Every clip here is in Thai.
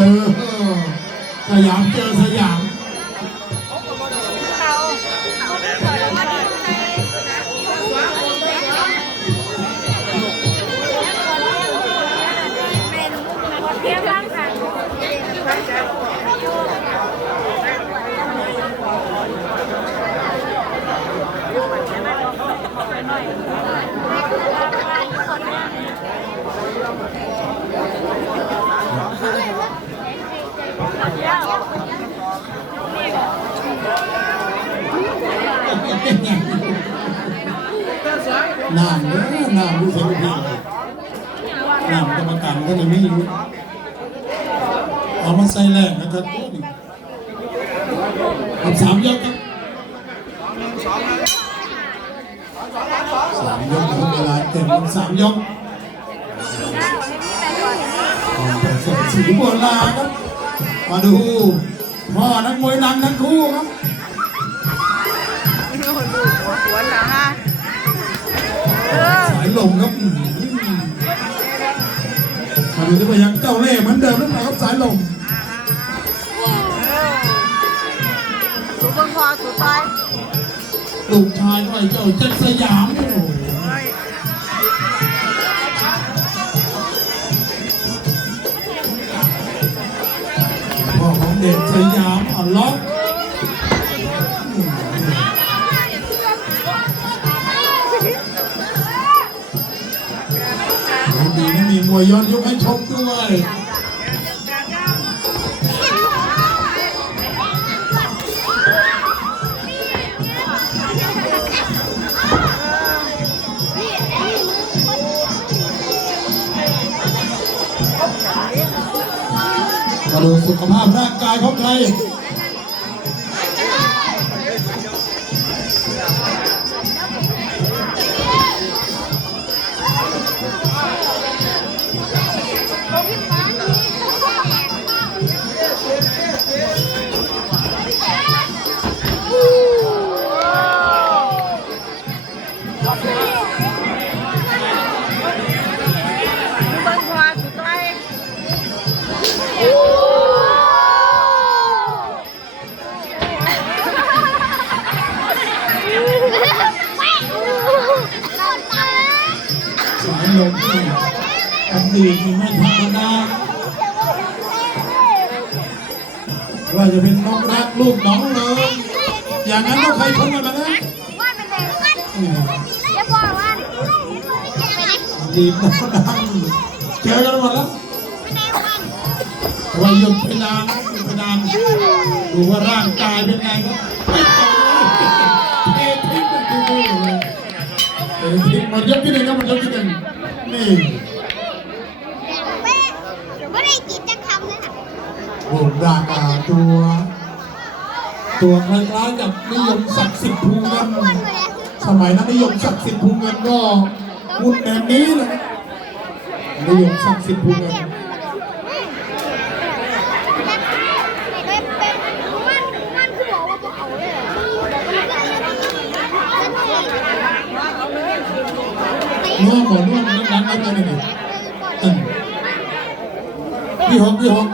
อสยามเจอสยามเที่ยวบ้างค่ะ น้ำเนอะน้ำรู้สึกดีน้ำกรรมการก็เลยไม่รู้เอามาใส่แรกนะครับสามยกครับสามยกนะครับเวลาเต็มสามยกสดสีโบราครับ มาดูพ่อนักมวยดังทั้งคู่ครับ สวนเหรอฮะสายลมครับอืมมาดูที่ว่ายังเจ้าเล่ห์เหมือนเดิมหรือเปล่าครับสายลมสูบคอสูบไปลูกชายก็ไอ้เจ้าแจ็คสยามเนี่ยโอ้โหเฮ้ยพ่อของเด็กสยามอ่อนล็อก มวยย้อนยุคให้ชมด้วยมาดูสุขภาพร่างกายของใคร ลมนี่อันดีนี่ไม่ธรรมดาว่าจะเป็นน้องรักลูกน้องเลยอย่างนั้นก็ใครชนกันมานะอืมดีน้องดังเจอกันหมดแล้วว่าหยุดไปนานหยุดไปนานดูว่าร่างกายเป็นไงครับไม่ต่อเลยเททิ้ มดยกที่หนึ่งครับหมดยกที่หนึ่งนี่ไม่ได้กินจะคำเลยค่ะโด่งดังอ่าตัว ตัวคล้ายๆกับนิยมศักดิ์สิทธิ์ภูเงินสมัยนั้นนิยมศักดิ์สิทธิ์ภูเงินก็พูดแบบนี้เลยนิยมศักดิ์สิทธิ์ภูเงิน ร่วมบ่ร่วมน้ำร้านน้ำกันนี่พี่หกพี่หก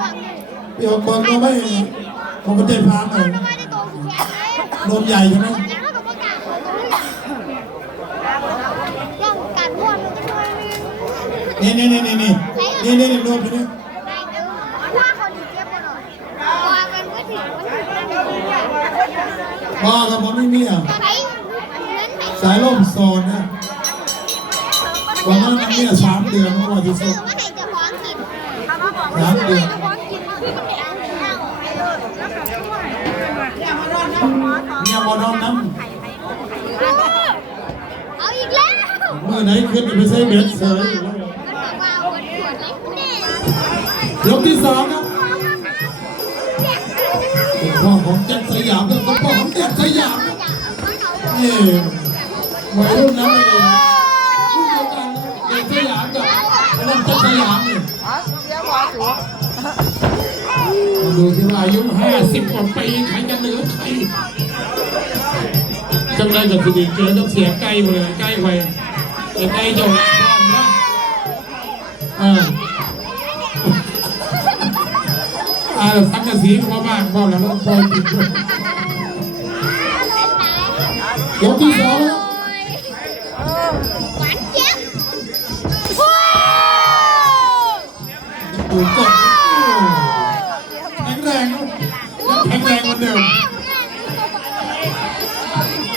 พี่หกบอก็ไม่ของประเทศพามเลยรมใหญ่ใช่ไหมนี่นี่นี่นี่นี่นี่นี่รวมไปเนี่ยบ้าครับผมไม่มีอะสายล่มโซนนะ ประมาณนั้นนี่ยสามเดือนกว่าที่สุดสามเดือนเนี่ยมอนอนน้ำเมื่อไหนขึ้นไปใช้เบ็ดเสยยกที่สองนะพ่อของแจ็คสยามครับพ่อของแจ็คสยามนี่ไม่รุ่นนั้นเน้องแจ็คสยามเนี่ยอ๋อสูบเยอะพอสูบมาดูที่ว่าอายุห้าสิบกว่าปีใครจะเหนือใครจำได้กับทีดีเจอต้องเสียใกล้ไปเลยใกล้ไปแต่ใกล้จะพร้อมแล้วอ่าอ่าสังกะสีก็มากพอแล้วแล้วพอกินด้วยยกที่สอง ดูกดแข็งแรงครับยังแข็งแรงเหมือนเดิม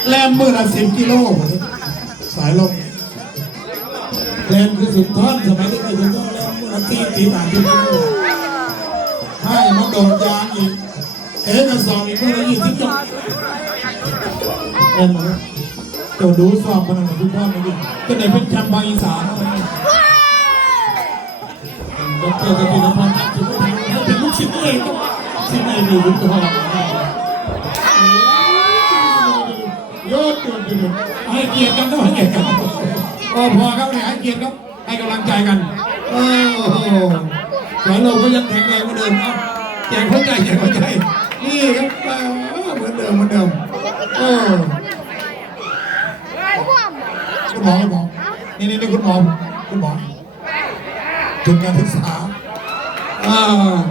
แลนมือละสิบกิโลสายลมแลนคือสุดท่อนสมัยที่เคยถึงก็แลนมือละตีตีบาทที่กิโลให้มาโดดยางอีกเอ๊ะกระสอบอีกมือละยี่สิบกิโลเอ็นมาเดี๋ยวดูสอบมันหน่อยทุกท่านนะดิก็ไหนเป็นแชมป์ภาคอีสาน นะดรกตินพรตั้งจิตวิทยาเป็นลูกศิษย์เองก็ศิษย์เองอยู่ทุกคนยอดยอดยอดให้เกียรติกันต้องให้เกียรติกันพอพอครับเนี่ยให้เกียรติครับให้กำลังใจกันโอ้โหสอนเราก็ยังแข็งแรงเหมือนเดิมครับแจกหัวใจแจกหัวใจนี่ครับเหมือนเดิมเหมือนเดิมโอ้คุณหมอคุณหมอนี่นี่นี่คุณหมอคุณหมอทุนการศึกษา อ่า